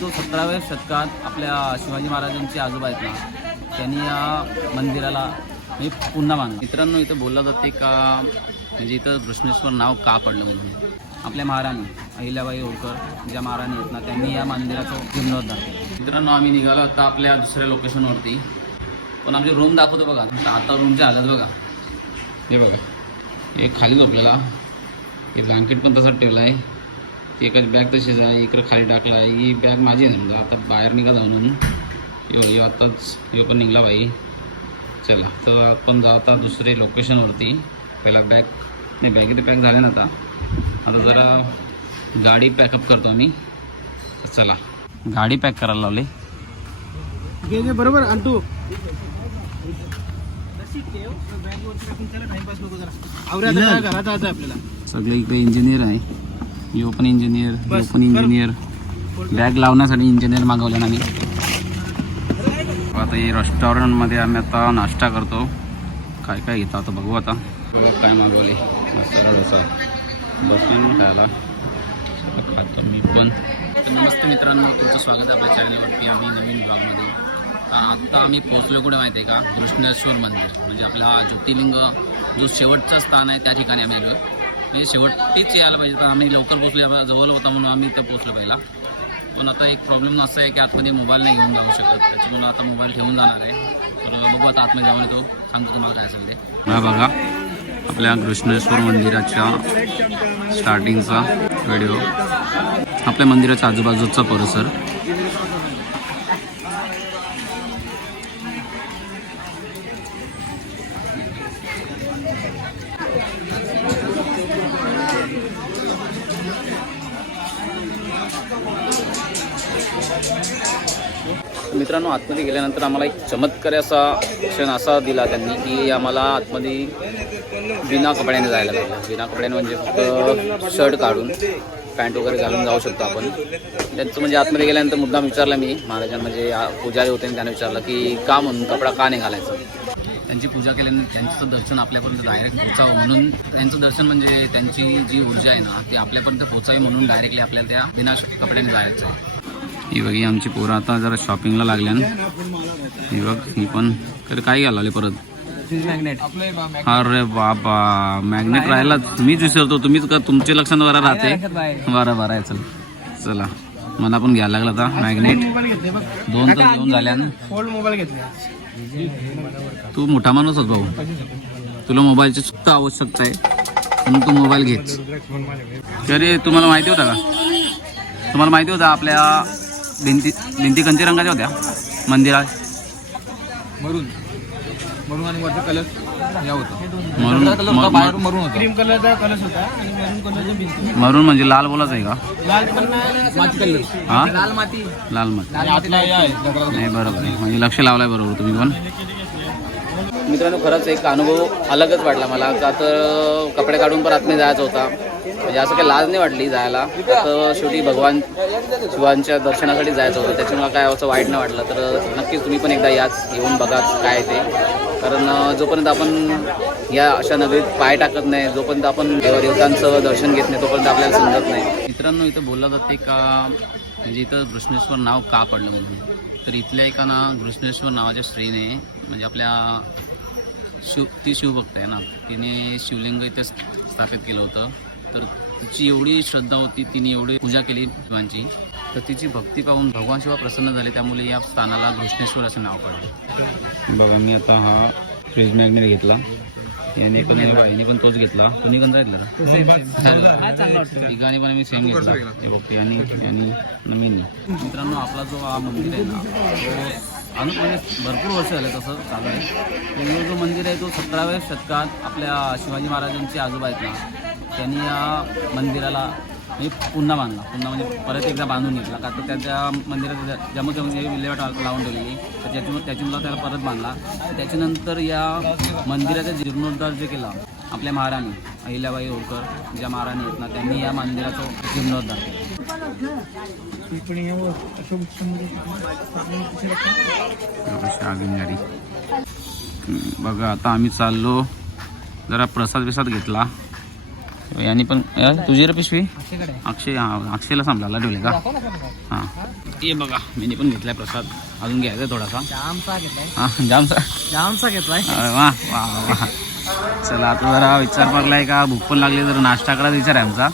तो सतराव्या शतकात आपल्या शिवाजी महाराजांचे आजोबा आहेत ना त्यांनी या मंदिराला मी पुन्हा मान मित्रांनो इथं बोललं जाते का म्हणजे इथं घृष्णेश्वर नाव का पडलं म्हणून? आपल्या महाराणी अहिल्याबाई होळकर ज्या महाराणी आहेत ना त्यांनी या मंदिराचा जीर्णोद्धार मित्रांनो आम्ही निघालो आता आपल्या दुसऱ्या लोकेशनवरती पण आमची रूम दाखवतो बघा. आता रूमच्या हालत बघा. हे बघा. एक खाली झोपलेला. हे ब्लँकेट पण तसंच ठेवलं आहे एकाची बॅग तशीच आहे इकडं खाली टाकला. आहे ही बॅग माझी आहे समजा. आता बाहेर निघाला म्हणून. यो यो आत्ताच यो पण निघला बाई. चला तर आपण जाऊ आता दुसरे लोकेशनवरती पहिला बॅग नाही बॅग इथे पॅक झाले ना आता. आता जरा गाडी पॅकअप करतो आम्ही. चला गाडी पॅक करायला लावले. घे बरोबर आणि तू. आवऱ्या आता घरात जायचं आपल्याला. सगळे इकडे इंजिनियर आहे. यो पण इंजिनियर यो पण इंजिनियर बॅग लावण्यासाठी इंजिनियर मागवलं ना आम्ही आता हे रेस्टॉरंटमध्ये आम्ही आता नाश्ता करतो. काय काय घेतो आता बघू आता. बघा काय मागवले. मसाला डोसा बसून खायला. खातो मी पण. नमस्ते मित्रांनो तुमचं स्वागत आहे आपल्या चॅनलवरती आम्ही नवीन भागमध्ये आत्ता आम्ही पोहोचलो कुठे माहिती आहे का? कृष्णेश्वर मंदिर. म्हणजे आपला ज्योतिर्लिंग जो शेवटचं स्थान आहे त्या ठिकाणी आम्ही आलो. म्हणजे शेवटीच यायला पाहिजे. तर आम्ही लवकर पोहोचलो आम्हाला जवळ होता म्हणून आम्ही इथं पोचलो पहिला. पण आता एक प्रॉब्लेम असा आहे की आतमध्ये मोबाईल नाही घेऊन जाऊ शकत. त्याच्यामुळे आता मोबाईल ठेवून जाणार आहे. तर बघू आता आतमध्ये जाऊन येतो. सांगतो तुम्हाला काय असेल ते. हा बघा आपल्या कृष्णेश्वर मंदिराच्या स्टार्टिंगचा व्हिडिओ आपल्या मंदिराच्या आजूबाजूचा परिसर. मित्रांनो आतमध्ये गेल्यानंतर आम्हाला एक चमत्कारी असा क्षण असा दिला त्यांनी की आम्हाला आतमध्ये बिना कपड्याने जायला लागलं. बिना कपड्याने म्हणजे फक्त शर्ट काढून पॅन्ट वगैरे घालून जाऊ शकतो आपण. त्यांचं म्हणजे आतमध्ये गेल्यानंतर मुद्दाम विचारला मी महाराजांना म्हणजे पुजारी होते आणि विचारलं की का म्हणून कपडा का नाही घालायचा? त्यांची पूजा केल्यानंतर त्यांचं दर्शन आपल्यापर्यंत डायरेक्ट पोचावं म्हणून त्यांचं दर्शन म्हणजे त्यांची जी ऊर्जा आहे ना ती आपल्यापर्यंत पोचावी म्हणून डायरेक्टली आपल्याला त्या बिना कपड्याने जायचं आहे. ही बघ आमची पोरं आता जरा शॉपिंगला लागल्यान ही बघ ही पण. तर काय घालाले परत? मॅग्नेट अरे बाबा मॅग्नेट राहिला मीच विसरतो. तुम्हीच का तुमचे लक्षात बरं राहते? बरं बरं आहे चल. चला. मला पण घ्यायला लागला आता मॅग्नेट दोन तर फोल्ड मोबाईल घेतले तू मोठा माणूस होत भाऊ. तुला मोबाईलची सुद्धा आवश्यकता आहे. म्हणून तू मोबाईल घेच तरी तुम्हाला माहिती होता का? तुम्हाला माहिती होता आपल्या भिंती भिंती कंची रंगाच्या होत्या? मंदिरात. मरून. मरून आणि वरचा कलर या होता. म्हणून कलर होता बाहेर मरून होता. क्रीम कलरचा कलर होता आणि मरून कलरचा भिंत मरून म्हणजे लाल बोलाच आहे का? लाल पण माती कलर हा? लाल माती. लाल मत. नाही बरोबर आहे. म्हणजे लक्ष लावलाय बरोबर तुम्ही पण. मित्रांनो खरंच एक अनुभव अलगच वाटला मला. का तर कपडे काढून पण आतमध्ये जायचं होता. म्हणजे असं काही लाज नाही वाटली जायला. तर शेवटी भगवान शिवांच्या दर्शनासाठी जायचं होतं. त्याच्यामुळे काय असं वाईट नाही वाटलं. तर नक्कीच तुम्ही पण एकदा याच येऊन बघाच काय ते. कारण जोपर्यंत आपण या अशा नगरीत पाय टाकत नाही जोपर्यंत आपण देवदेवतांचं दर्शन घेत नाही तोपर्यंत आपल्याला समजत नाही. मित्रांनो इथं बोललं जाते का म्हणजे इथं घृष्णेश्वर नाव का पडलं म्हणून? तर इथल्या एका ना घृष्णेश्वर नावाच्या स्त्रीने म्हणजे आपल्या शिव ती शिवभक्त आहे ना. तिने शिवलिंग इथे स्थापित केलं होतं. तर तिची एवढी श्रद्धा होती तिने एवढी पूजा केली शिवांची. तर तिची भक्ती पाहून भगवान शिवा प्रसन्न झाले त्यामुळे या स्थानाला घृष्णेश्वर असं नाव पडलं. बघा मी आता हा फ्रीज मॅग्नेट घेतला. याने पण याने पण तोच घेतला. तुम्ही कोणता घेतला हा ठिकाणी पण मी सेम घेतला. हे यांनी यांनी नवीन मित्रांनो आपला जो हा मंदिर आहे ना अनु म्हणजे भरपूर वर्ष झाले तसं चालू आहे. तो जो मंदिर आहे तो सतराव्या शतकात आपल्या शिवाजी महाराजांचे आजोबा आहेत ना त्यांनी या मंदिराला म्हणजे पुन्हा बांधला. पुन्हा म्हणजे परत एकदा बांधून घेतला. का तर त्या मंदिरात जम्मू जम्मू विल्हेवाट लावून ठेवलेली तर त्याच्यामुळे त्याच्यामुळे त्याला परत बांधला. त्याच्यानंतर या मंदिराचा जीर्णोद्धार जे केला आपल्या महाराणी अहिल्याबाई होळकर ज्या महाराणी आहेत ना त्यांनी या मंदिराचा जीर्णोद्धार केला. बघा आता आम्ही चाललो. जरा प्रसाद बिसाद घेतला. यांनी पण तुझी रे पिशवी? अक्षय हा अक्षयला सांभाळायला ठेवले का? हां. ये बघा मी पण घेतलाय प्रसाद. अजून घ्यायचा आहे थोडासा. जामचा घेतलाय. हा जामचा. जामचा घेतलाय. वा वा वा. चला आता जरा विचार पडलाय का? भूक पण लागली तर नाश्ता करायचा विचार आहे आमचा.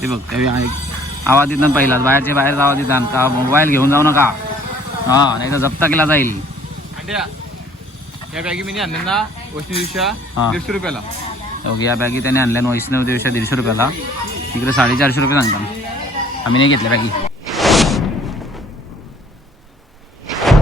ते बघ ते आवाज येतात पहिलाच. बाहेरचे बाहेर आवाज येतात का मोबाईल घेऊन जाऊ नका. हा नाही तर जप्ता केला जाईल. या बॅगी मी आणल्या ना. वैष्णवी दिवशा हा. दीडशे रुपयाला. बघ, या बॅगी त्याने आणल्या वैष्णव देवशा दीडशे रुपयाला. तिकडे साडेचारशे रुपये सांगतात. आम्ही नाही घेतल्या बॅगी.